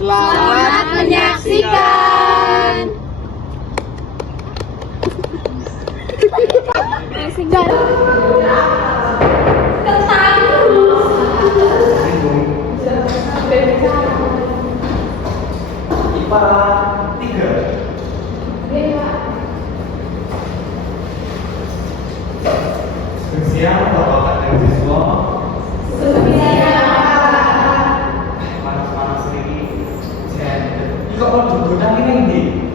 Selamat menyaksikan. IPA 3. Siang Bapak dan siswa. Panas-panas ini. Ini kok mau duduk ini nih?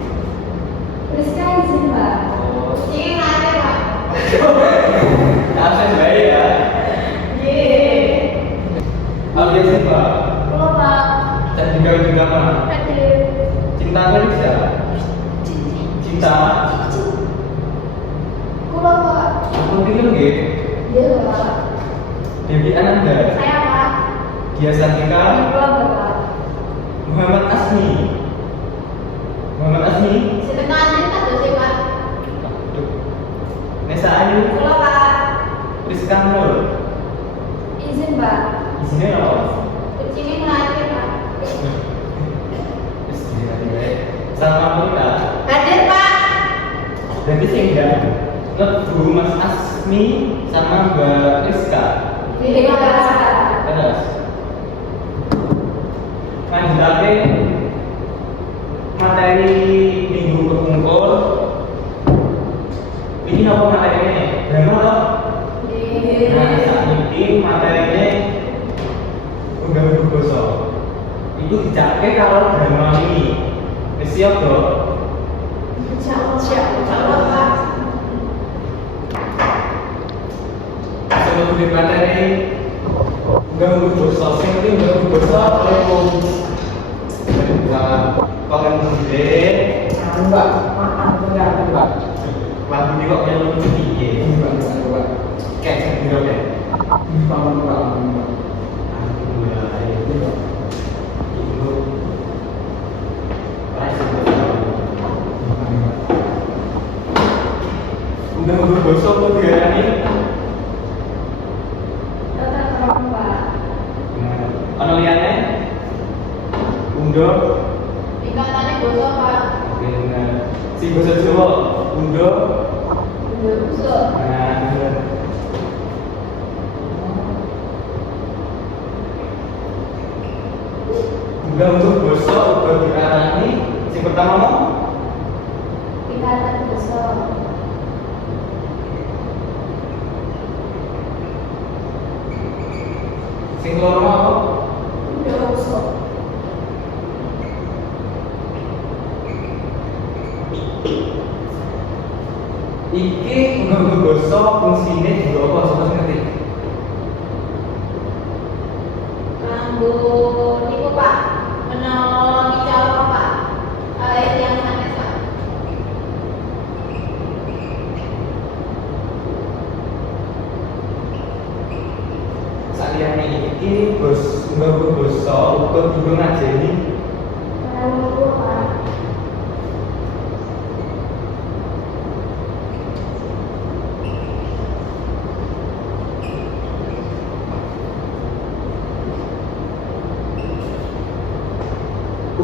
Absen baik ya. Absen sih Pak. Dan juga mana? Cinta kan bisa? Cinta? Aku pikir gitu. Dewi Ananda. Dia Satika. Muhammad Asmi. Muhammad Asmi. Nesa Ayu. Rizka Nur. Izinnya apa? Sama Murta. Berarti sih enggak. Bu Mas Asmi sama Mbak Rizka. Terus. Lanjutannya materi minggu berkumpul. Ini apa materinya? Drama loh. Nah, saat ini materinya undang-undang bahasa. Itu dicapai kalau drama ini. Siap dong. Sebelum materi undang-undang bahasa, yang penting undang-undang bahasa kalau kalian sendiri, Mbak, Mbak. lagu ini kok yang lebih tinggi. Kayak sendiri deh. Undang-undang bahasa apa diarani? Ono liyane? Undo. Oke, benar. Si bahasa Jawa, undo. Nah, benar. Undang-undang bahasa apa diarani? Sing pertama mau? Sing loro mau? Iki undang-undang bahasa fungsine juga apa sampeyan ngerti? Saliyane iki bos undang-undang bahasa uga juga ngajeni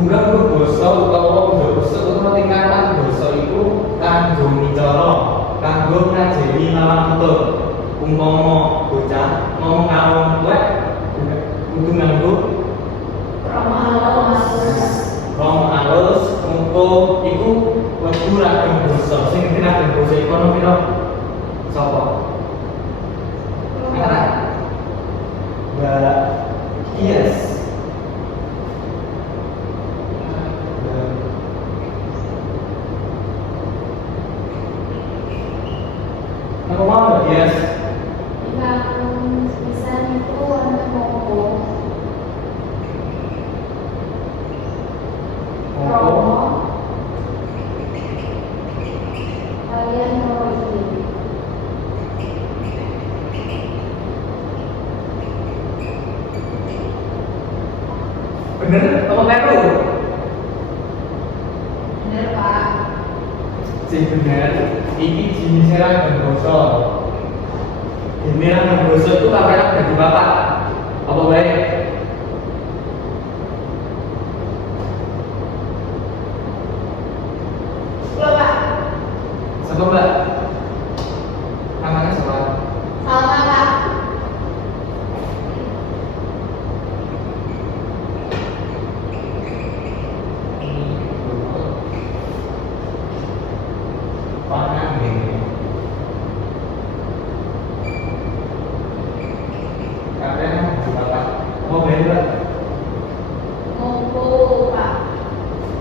undang-undang basa utawa undang basa utawa tingkatan basa iku kanggo micara, kanggo ngajeni lawan tutur. Umpama bocah ngomong karo wong tuwek kudu nganggo krama halus, mengko iku mlebu ragam basa. Sing ngerti ragam basa iku ono pira? Sapa? Mbak. Yes. Aku mau Mbak Yes. Bener apa keliru? Sing bener, iki jenisnya ragam basa. Ini ragam basa itu kakak dari bapak. Apa baik? Siapa Mbak? Namanya siapa? Salma, Pak. Panang ini. Katanya Bapak mau beli Mbak? Monggo, Pak.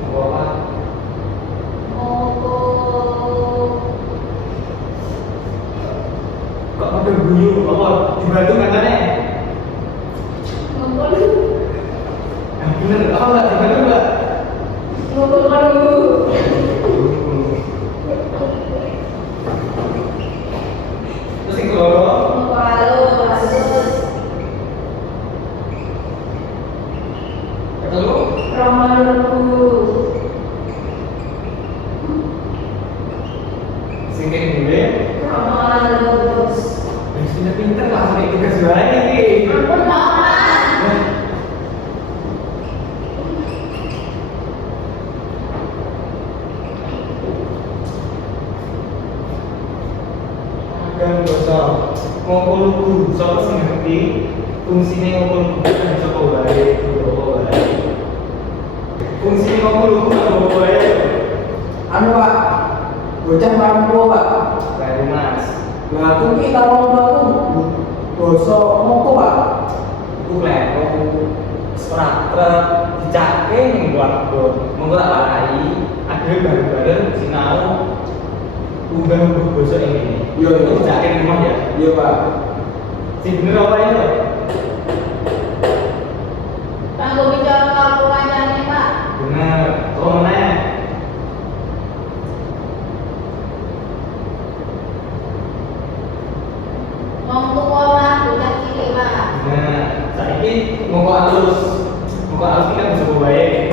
Mau apa? Monggo. Kok pada guyu? Apa dibantu katanya? Monggo. Yang bener, apa Mbak? Dibantu Mbak? Monggo baru. Terus yang kedua, Monggo halus. ketemu? Romaluku. Sing kayak gue, Romalus. sudah pinter lah sampai tugas baik ini. Ampun, Pak. Agam basa ngokol lugu, sapa sing ngerti fungsine ngokol lugu kan sapa wae, apa wae. Fungsine ngokol lugu apa wae? Anu Pak, bocah orang tua Pak. Baru Mas. Nah aku ki kalau aku basa moko Pak. Iku lek strata dicake ning keluarga. Monggo tak warai, akhirnya bareng-bareng sinau ubah-ubah basa ini. Iya, iya. Dicake ning rumah ya. Iya Pak. Sing bener apa ya? Kanggo bicara karo kancane, Pak. Bener. Oh, meneh. Wong tua lah, bocah cilik, Pak. Nah, saiki mongko alus iki kan bisa wae.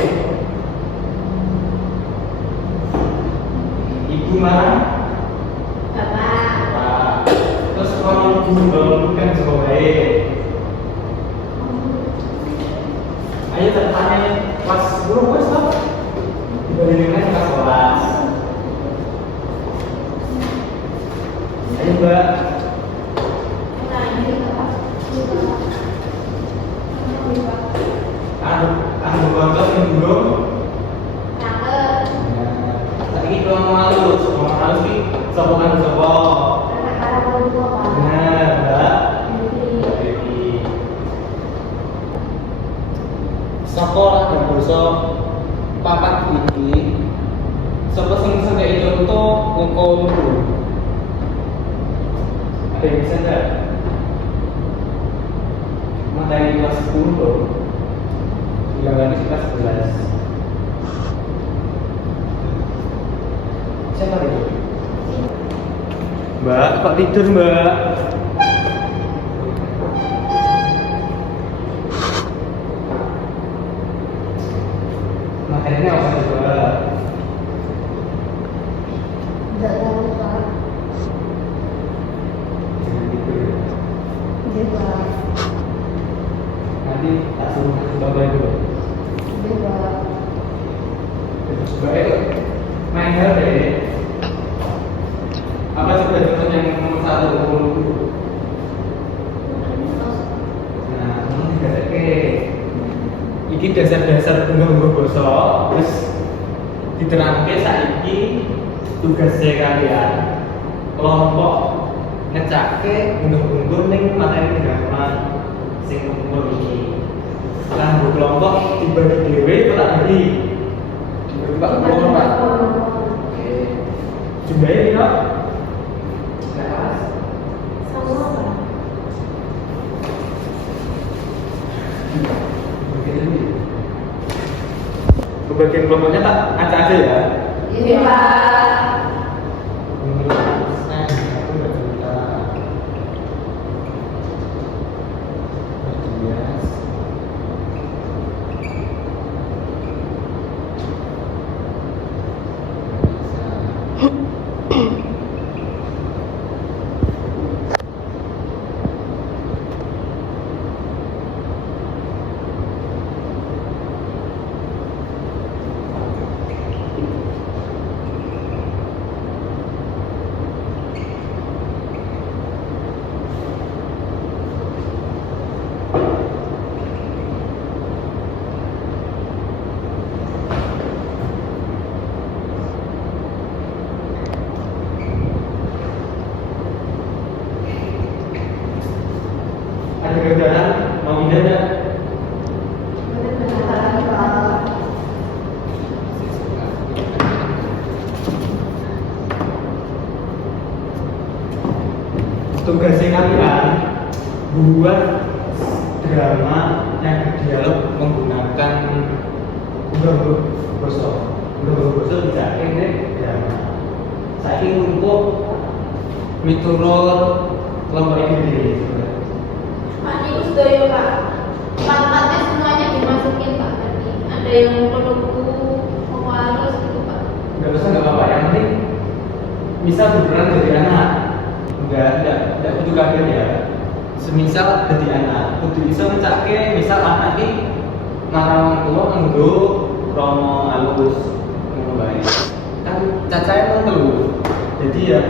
Ibu marah, Bapak. Pak. Terus kalau guru kan bisa wae. Ayo tanya pas guru wes toh. Dibandingkan kelas 11. Ayo Mbak. Nah, ini Pak. Ini Pak. Anu konco sing burung. Cakep. Saiki kalau halus ki sapa kan sapa. Anak-anak orang tua, Pak. Bener, Mbak. Ini. Sekolah dan basa papat iki sapa sing sengke contoh ngoko loro. Ada yang bisa enggak? Materi kelas 10 bilangan kelas 11. Siapa itu? Mbak, kok tidur Mbak? Materinya apa coba? Enggak tahu, Pak. Jangan tidur. Iya, Pak. Nanti tak suruh coba dulu. Iya, Pak. Mbak itu main HP. Apa coba contoh yang nomor 1 dulu? Nah, nomor 3 oke. Iki dasar-dasar unggah-unggah basa wis diterangke saiki tugasnya kalian kelompok ngecake unggah-ungguh ning materi pendalaman sing umur iki. Kanggo kelompok dibagi dhewe ora bagi. Dibagi Pak kelompok Pak. Oke. Jumlahnya piro? Kelas Sama, Pak. Bagian kelompoknya tak acak aja ya. Iya, Pak. Aku udah cerita. Bias. tugasnya kalian buat drama yang berdialog menggunakan unggal-unggal basa. Unggal-unggal basa bisa ini drama. Saya ingin untuk miturut kelompok ini. Pak ini sudah ya Pak. Part-partnya semuanya dimasukin Pak. Berarti ada yang perlu harus gitu Pak. Nggak usah, nggak apa-apa. Yang penting bisa berperan jadi anak. Nggak butuh kaget ya. Semisal jadi anak, kudu bisa mencake misal anak ini marang tua nganggo kromo alus ngono bae. Kan cacahe mung telu. Jadi ya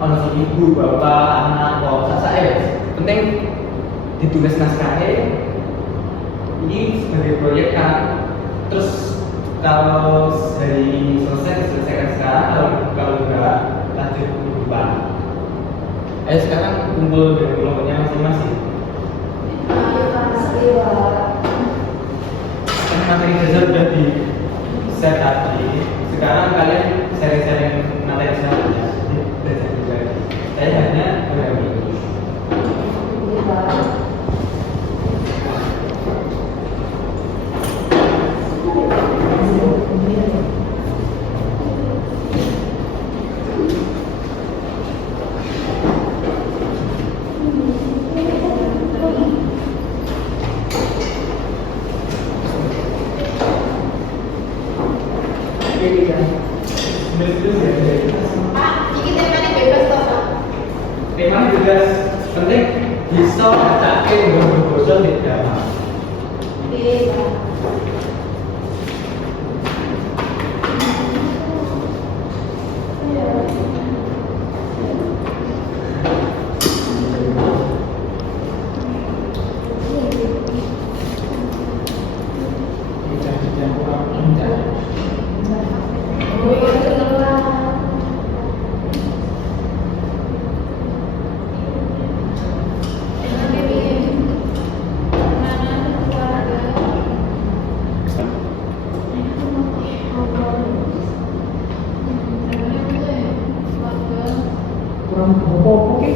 ana si ibu, bapak, anak, kok sasake penting ditulis naskahnya. Ini sebagai proyek kan. Terus kalau hari ini selesaikan sekarang, kalau enggak lanjut minggu depan. Sekarang kumpul dengan kelompoknya masing-masing. Kan materi dasar sudah di set tadi. Sekarang kalian sharing-sharing materi selanjutnya. Belajar lagi. Saya hanya mengambil. Pak, ini temanya bebas toh Pak. Memang juga penting bisa mencake unggal-unggal di drama. Oke Pak. Kurang apa-apa ki.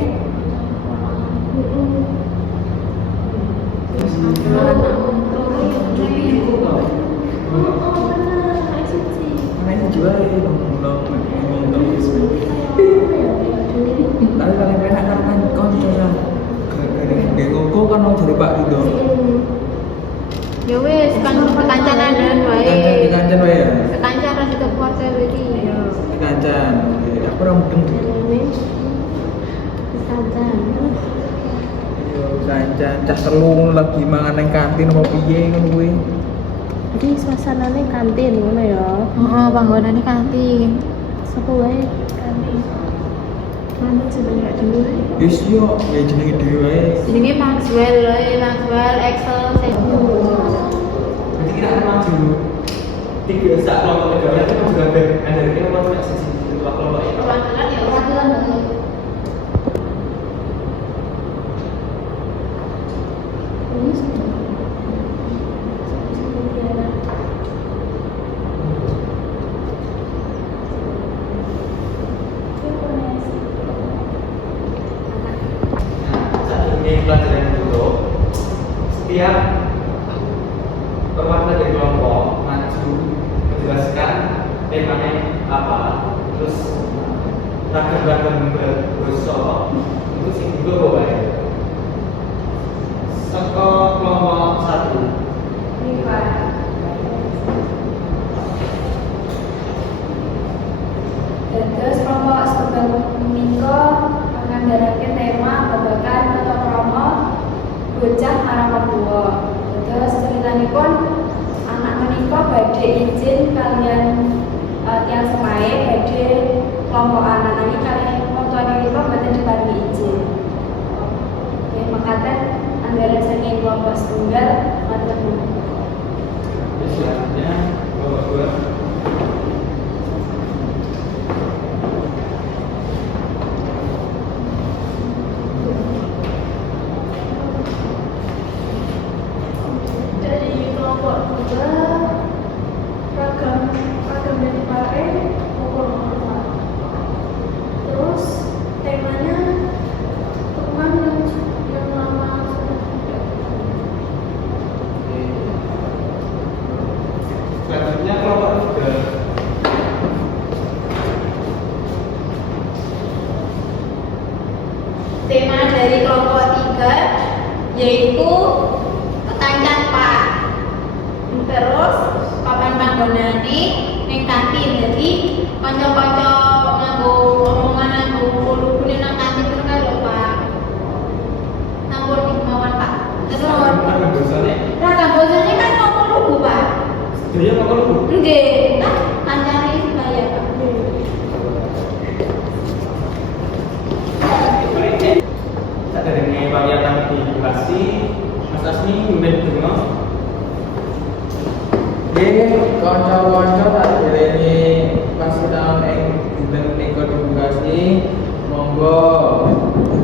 Anak jual tapi paling enak kan konco kan. Gak koko kan mau jadi Pak Rido. Ya wes kan kekancanan wae. Kancan wae ya. Kekancanan itu keluarga iki. Kancan. Aku ora mudeng. Kekancanan. Yo kancan cah telu lagi mangan nang kantin apa piye ngono kuwi. Jadi suasananya kantin ngono ya. Heeh, panggonane kantin. Sapa wae kantin. Mana sebenarnya dulu. Wis yo ya jenenge dhewe wae. Jenenge Maxwell, Maxwell Excel. Jadi kita akan maju. Tiga saat kelompok negara itu juga ada yang mau sisi ketua kelompok itu. Perwakilan ya perwakilan banget. Ini sudah. Saat ini pelajaran dulu. Setiap perwakilan dari kelompok maju menjelaskan temanya apa, terus ragam-ragam berbahasa itu sing juga bawa ya. Saka kelompok 1. Ini Pak. Terus kelompok setunggal menika ngandharaken tema babagan tata krama bocah marang tua. Terus ceritanipun anak menika badhe izin kalian tiang semae badhe kelompok anak nanging kalian wong tuanipun mboten diparingi izin. Ya makaten anggaran saking kelompok setunggal matur nuwun. Selanjutnya kelompok 2. Dari kelompok 2 ragam dari pare pukul 4. Terus temanya panggonane ning kantin. Dadi kanca-kanca nganggo omongan nganggo lugune nang kantin terus kae lho Pak. Sampun dimawon Pak. Terus Mana bosone? raka bosone kan ngomong lugu Pak. Dia mau lu. Nggih, nah kancane saya Pak. Tak ada dengan pawiyatan edukasi, Mas Asmi mungkin dengar. Nggih, kanca-kanca tak direni pas tahun ing dinten edukasi, monggo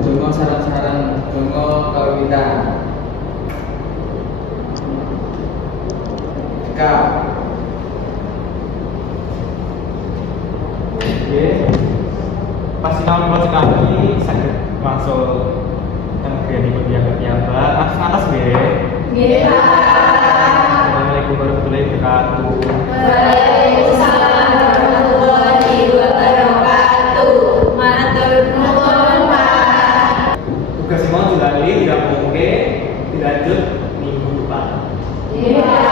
donga saran-saran donga kawitan. Kak, Oke. Pasti tahun buat sekali sakit masuk yang kreatif pejabat atas atas nggih. Nggih Pak. Assalamualaikum warahmatullahi wabarakatuh. Waalaikumsalam warahmatullahi wabarakatuh. Matur nuwun Pak. Tugas semua dilali tidak mungkin dilanjut minggu depan. Nggih Pak.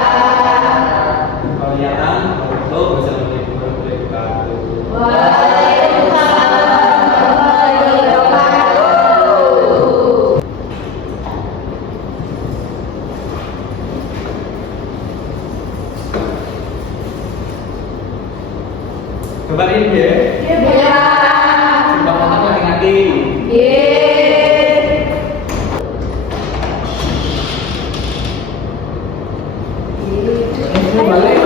Kelihatan untuk Assalamualaikum warahmatullahi wabarakatuh. Waalaikumsalam warahmatullahi wabarakatuh. Kembali ya. Ya. Coba mata ngati. Nggih. balik.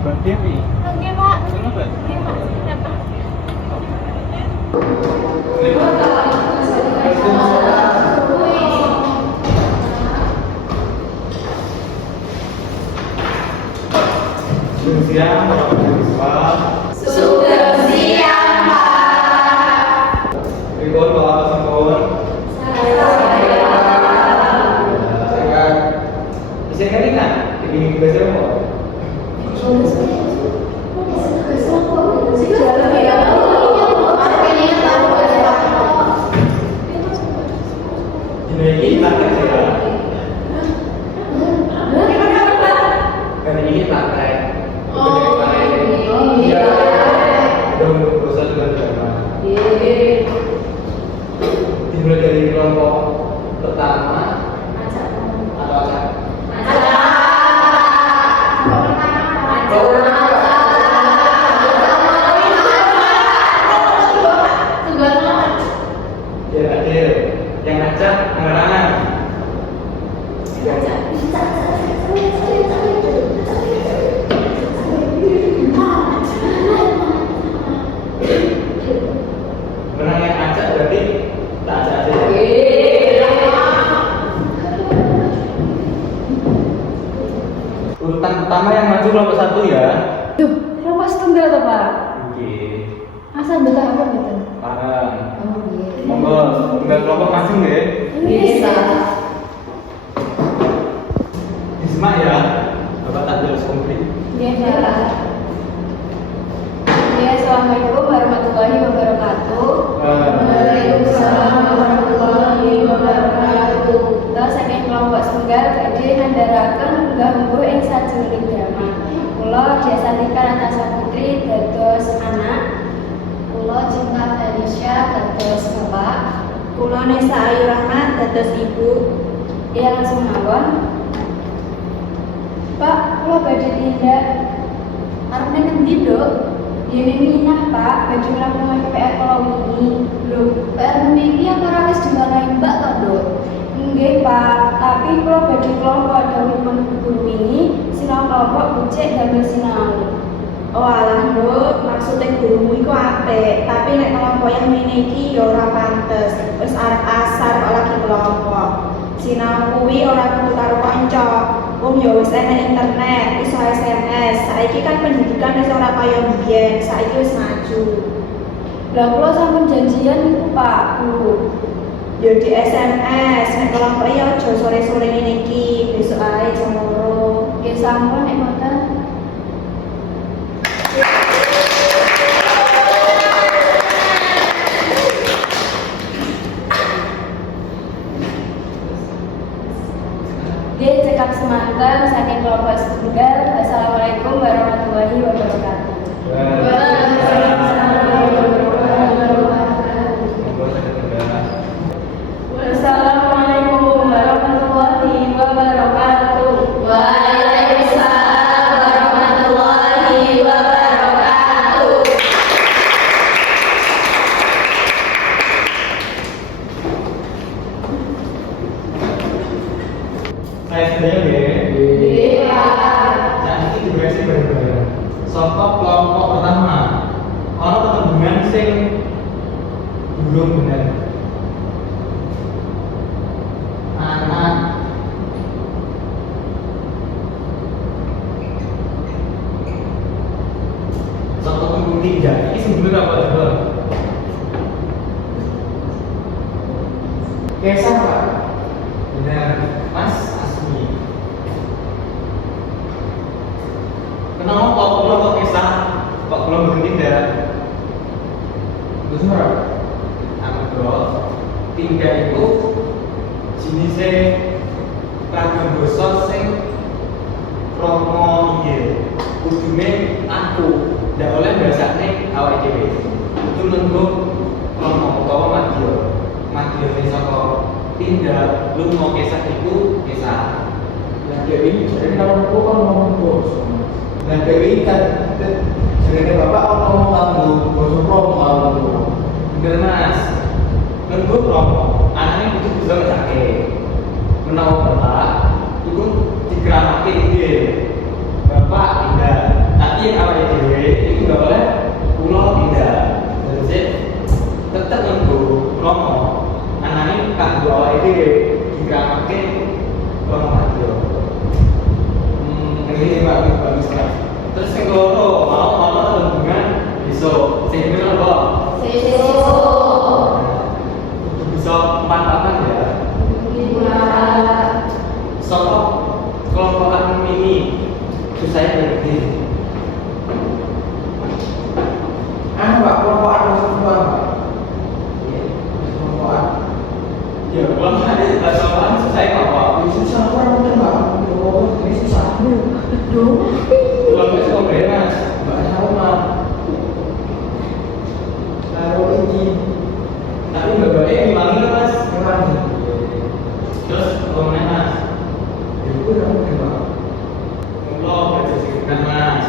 Mbak Dewi. Kenapa? Siang, para mahasiswa. Sugeng siang Pak. Ribon, Pak Singkon. Sehat. Bisa kali kan? Ini biasa kok. Ini praktek saya. Karena ini praktek. Iya. Belum bosan belajar. Dimulai dari kelompok pertama atau acak? Ya adil. Yang acak anggaran. Menang yang acak berarti tak acak aja. Urutan pertama yang maju kelompok 1 ya. Duh, kelompok setunggal toh Pak? Oke. Asal betul apa betul? Paham. Oh iya. Monggo, tinggal kelompok maju nggih. Bisa. Disimak ya. Bapak tak jelas komplit. Iya Pak. Ya, assalamualaikum warahmatullahi wabarakatuh. Waalaikumsalam warahmatullahi wabarakatuh. Kita saking kelompok setunggal badhe ngandharaken unggah-ungguh ing sajroning drama. Kula Desatika Natasha Putri dados anak. Kula Cinta Felicia dados bapak. Kula Nesa Ayu Rahmat dados ibu. Ya langsung mawon. Pak, kula badhe tindak arep nang endi, Dok? Yene minah, Pak, badhe nglakukan PR kula wingi. Lho, PR niki apa ora wis dimarahi Mbak to, Dok? Nggih, Pak, tapi kula badhe kelompok dawuhipun guru wingi, sinau kelompok becik damel sinau. Oh alah Nduk, maksudnya gurumu iku apik, tapi nek kelompok yang ngene iki ya ora pantes. Wis arep asar kok lagi kelompok. Sinau kuwi ora kudu karo kanca. Wong ya wis enek internet, iso SMS. Saiki kan pendidikan wis ora kaya biyen, saiki wis maju. Lah kula sampun janjian niku, Pak, Bu. Yo di SMS, nek kelompok ya aja sore-sore ngene iki, besok ae jam 2. Oke, sampun nek ngoten. Oke, cekap semanten saking kelompok setunggal. Assalamualaikum warahmatullahi wabarakatuh. Assalamualaikum warahmatullahi wabarakatuh. Waalaikumsalam warahmatullahi wabarakatuh. Saya sendiri ya. Iya. Nah, ini durasi berbeda. Contoh kelompok pertama, orang pertembungan sing belum benar. Anak contoh tunggu 3, ini sebelumnya apa coba? Kesah Pak. Benar, Mas Asmi. Kenapa kok belum kok kisah? Kok belum berhenti dah? Terus berapa? Anak bro, 3 itu jenisnya ragam basa sing kromo inggil. Kudune aku, ndak oleh bahasane awake dhewe. Itu lenggo kromo utawa madya. Madya saka tindak lunga kisah itu kisah. Dan Dewi, jadi kalau aku kan ngomong bos. Dan Dewi kan, jadi bapak kan ngomong nganggu bos promo. Bener Mas. Lenggo kromo, anaknya butuh bisa ngecake. Menawa bapak, itu digerakake ide. Bapak tidak, tapi yang awake dhewe itu nggak boleh kula tidak. Jadi tetap lenggo kromo. Anaknya kanggo awake dhewe digerakake kromo madya. Ini bagus kan. Terus yang loro mau tembungan besok. Sing ini apa? Untuk bisa 4-4 ya. Sopo kelompokan ini susah berhenti. Pak, kelompokan semua Pak. Kelompokan. Ya, kalau ada kelompokan susah apa? Susah apa mungkin Pak? Kelompokan ini susah. Kalau itu mas, Mbak sama. Taruh ini. tapi bapaknya gimana mas? Memang. Terus ngomongnya mas, Itu yang mungkin Pak. lo belajar sekitar mas,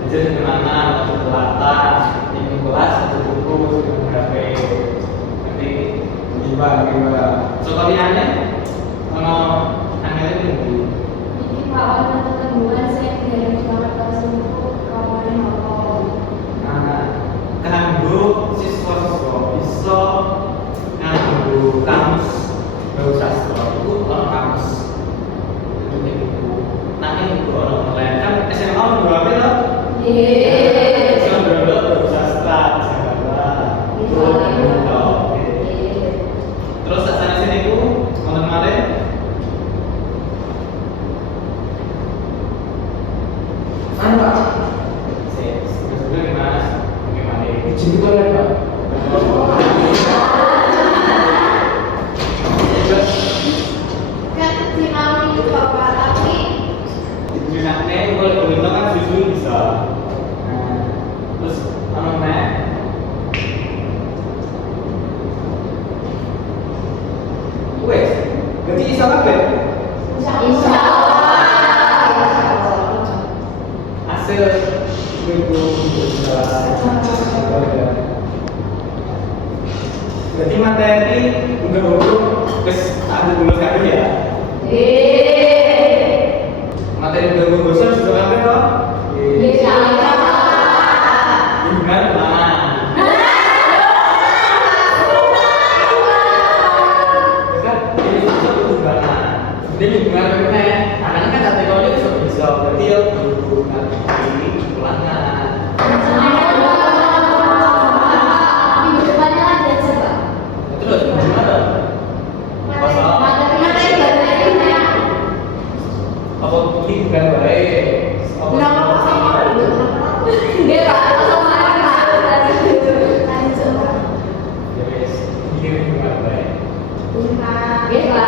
belajar di mana? Masuk selatan, di kelas satu buku, satu HP. Nanti Gimana? sekaliannya, kalau anaknya itu Iki Pak ana tetembungan sing dereng banget kelas 10 kawane apa? kanggo siswa-siswa bisa nganggo kamus bahasa itu ono kamus itu buku nanti itu ono lain kan SMA dua apa loh SMA dua bahasa sastra Jakarta terus sana sini ku ono kemarin Pak. sebelumnya gimana Izin itu oleh Pak. Kan final itu Bapak, tapi Minatnya kalau begitu kan justru bisa. Terus namanya wes, berarti bisa apa? Hasil itu berarti materi udah terus ada dulu sekali ya. Materi udah bosan sudah apa toh? Lingkungan mana? Kan ini satu lingkungan. Jadi lingkungan mana? Anak kan kategori itu bisa berarti ya lingkungan ini ulangan. Terus gimana? Dia Pak, sama Pak. Ya wes, ini juga baik. Dia Pak.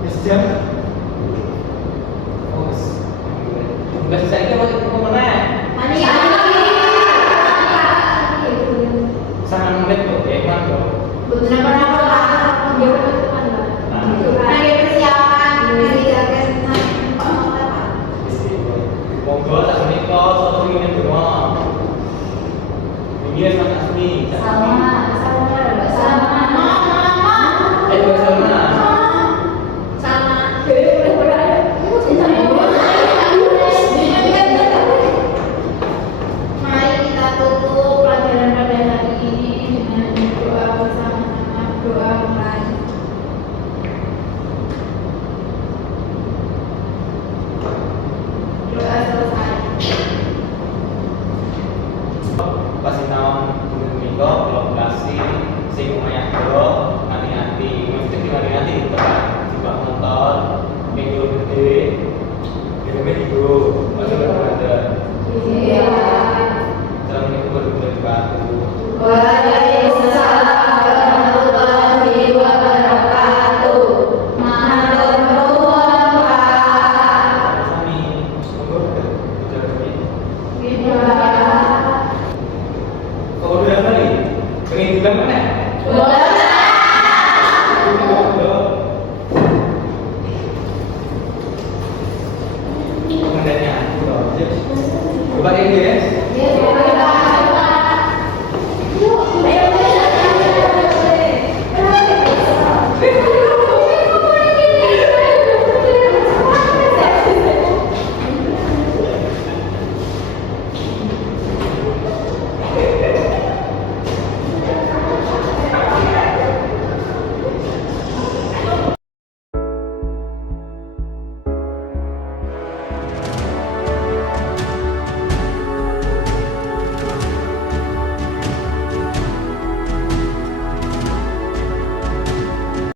Wes jam. Oh, wes. Udah selesai kita mau kemana? Sangat menit kok, ya kan kok. Monggo tak menika satu ingin doa. Ini sama Asmi. Ayo sama. Mari kita tutup pelajaran pada hari ini dengan doa bersama-sama, doa mulai. Doa selesai. Pas naon menika lokasi sing lumayan jero nanti-nanti mesti nanti di tempat coba motor minggu gede itu masuk ada Iya. dalam minggu berbatu. Waalaikumsalam warahmatullahi wabarakatuh. Matur nuwun, Pak. Sami monggo belajar ini. Iya. Kalau bilang tadi pengen bilang mana? Boleh.